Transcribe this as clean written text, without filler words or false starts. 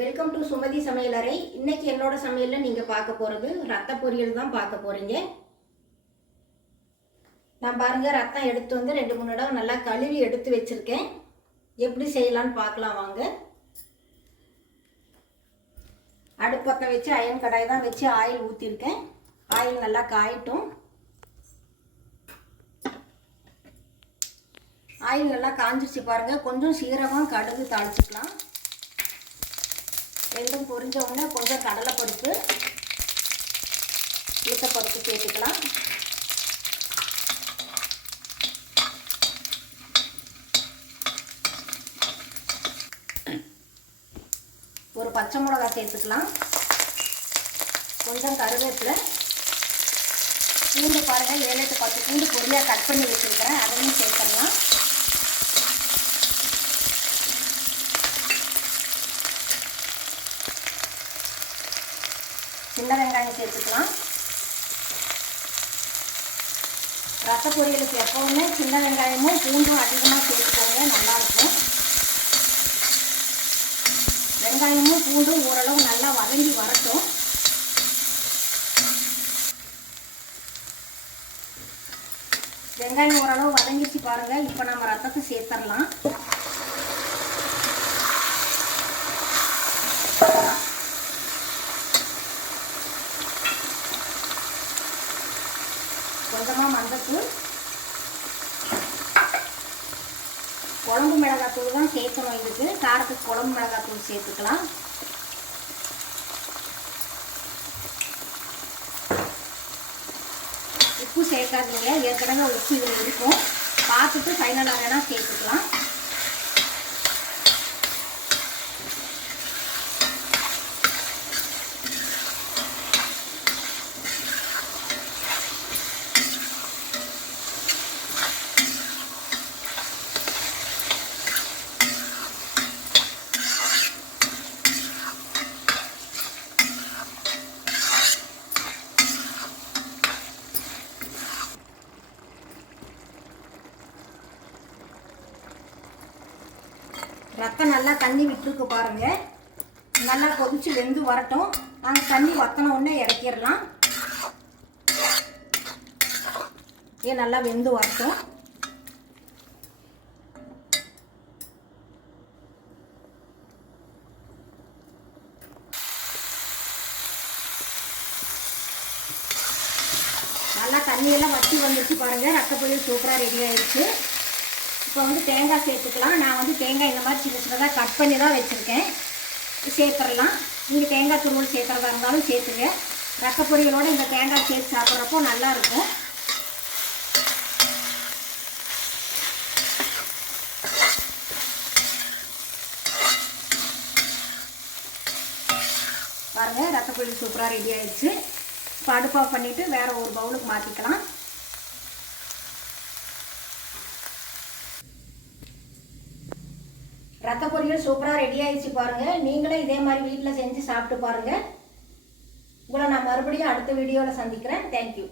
Welcome to Sumathi சமையலறை. இன்னைக்கு என்னோட சமையலில் நீங்கள் பார்க்க போகிறது ரத்த பொரியல் தான் பார்க்க போகிறீங்க. நான் பாருங்கள், ரத்தம் எடுத்து வந்து 2-3 இடம் நல்லா கழுவி எடுத்து வச்சுருக்கேன். எப்படி செய்யலான்னு பார்க்கலாம் வாங்க. அடுப்பத்தை வச்சு அயன் கடாய் தான் வச்சு ஆயில் ஊற்றிருக்கேன். ஆயில் நல்லா காயட்டும். ஆயில் நல்லா காஞ்சிருச்சு பாருங்கள். கொஞ்சம் சீரகம் கடுகு தாளிச்சிக்கலாம். ரெண்டும் பொரிஞ்ச உடனே கொஞ்சம் கடலைப்பருப்பு உளுத்தப்பருப்பு சேர்த்துக்கலாம். ஒரு பச்சை மிளகாய் சேர்த்துக்கலாம். கொஞ்சம் கருவேப்பிலை, பூண்டு பாருங்கள் 7-10 பூண்டு பொடியாக கட் பண்ணி வச்சுருக்கிறேன், அதையும் சேர்த்துடலாம். சின்ன வெங்காயம் சேர்த்துக்கலாம். ரத்த பொரியலுக்கு எப்போவுமே சின்ன வெங்காயமும் பூண்டும் அதிகமாக சேர்த்துக்கோங்க, நல்லாயிருக்கும். வெங்காயமும் பூண்டும் ஓரளவு நல்லா வதங்கி வரட்டும். வெங்காயம் ஓரளவு வதங்கிச்சு பாருங்கள். இப்போ நம்ம ரத்தத்தை சேர்த்துடலாம். கொஞ்சமாக மஞ்சத்தூள், குழம்பு மிளகாத்தூள் தான் சேர்க்கணும். இதுக்கு காரத்துக்கு குழம்பு மிளகாத்தூள் சேர்த்துக்கலாம். உப்பு சேர்க்காதீங்க, ஏற்கனவே உப்பு இதில் இருக்கும். பார்த்துட்டு ஃபைனலாக வேணால் சேர்த்துக்கலாம். ரத்தம் நல்லா தண்ணி விட்டுருக்கு பாருங்க. நல்லா கொதிச்சு வெந்து வரட்டும். அந்த தண்ணி வத்தின உடனே இறக்கிடலாம். நல்லா வெந்து வரட்டும். நல்லா தண்ணியெல்லாம் வற்றி வந்துருச்சு பாருங்க. ரத்த பொரியல் சூப்பராக ரெடி ஆயிடுச்சு. இப்போ வந்து தேங்காய் சேர்த்துக்கலாம். நான் வந்து தேங்காய் இந்த மாதிரி சின்ன சின்னதாக கட் பண்ணி தான் வச்சுருக்கேன். சேர்த்துடலாம். நீங்கள் தேங்காய் துருவல் சேர்க்குறதா இருந்தாலும் சேர்த்துங்க. ரத்த பொரியலோடு இந்த தேங்காய் சேர்த்து சாப்பிட்றப்போ நல்லாயிருக்கும். பாருங்கள், ரத்த பொரியல் சூப்பராக ரெடி ஆயிடுச்சு. இப்போ அடுப்பாக பண்ணிவிட்டு வேறு ஒரு பவுலுக்கு மாற்றிக்கலாம். ரத்த பொரியல் சூப்பராக ரெடி ஆயிடுச்சு பாருங்கள். நீங்களும் இதே மாதிரி வீட்டில் செஞ்சு சாப்பிட்டு பாருங்கள். உங்களை நான் மறுபடியும் அடுத்த வீடியோவில் சந்திக்கிறேன். தேங்க்யூ.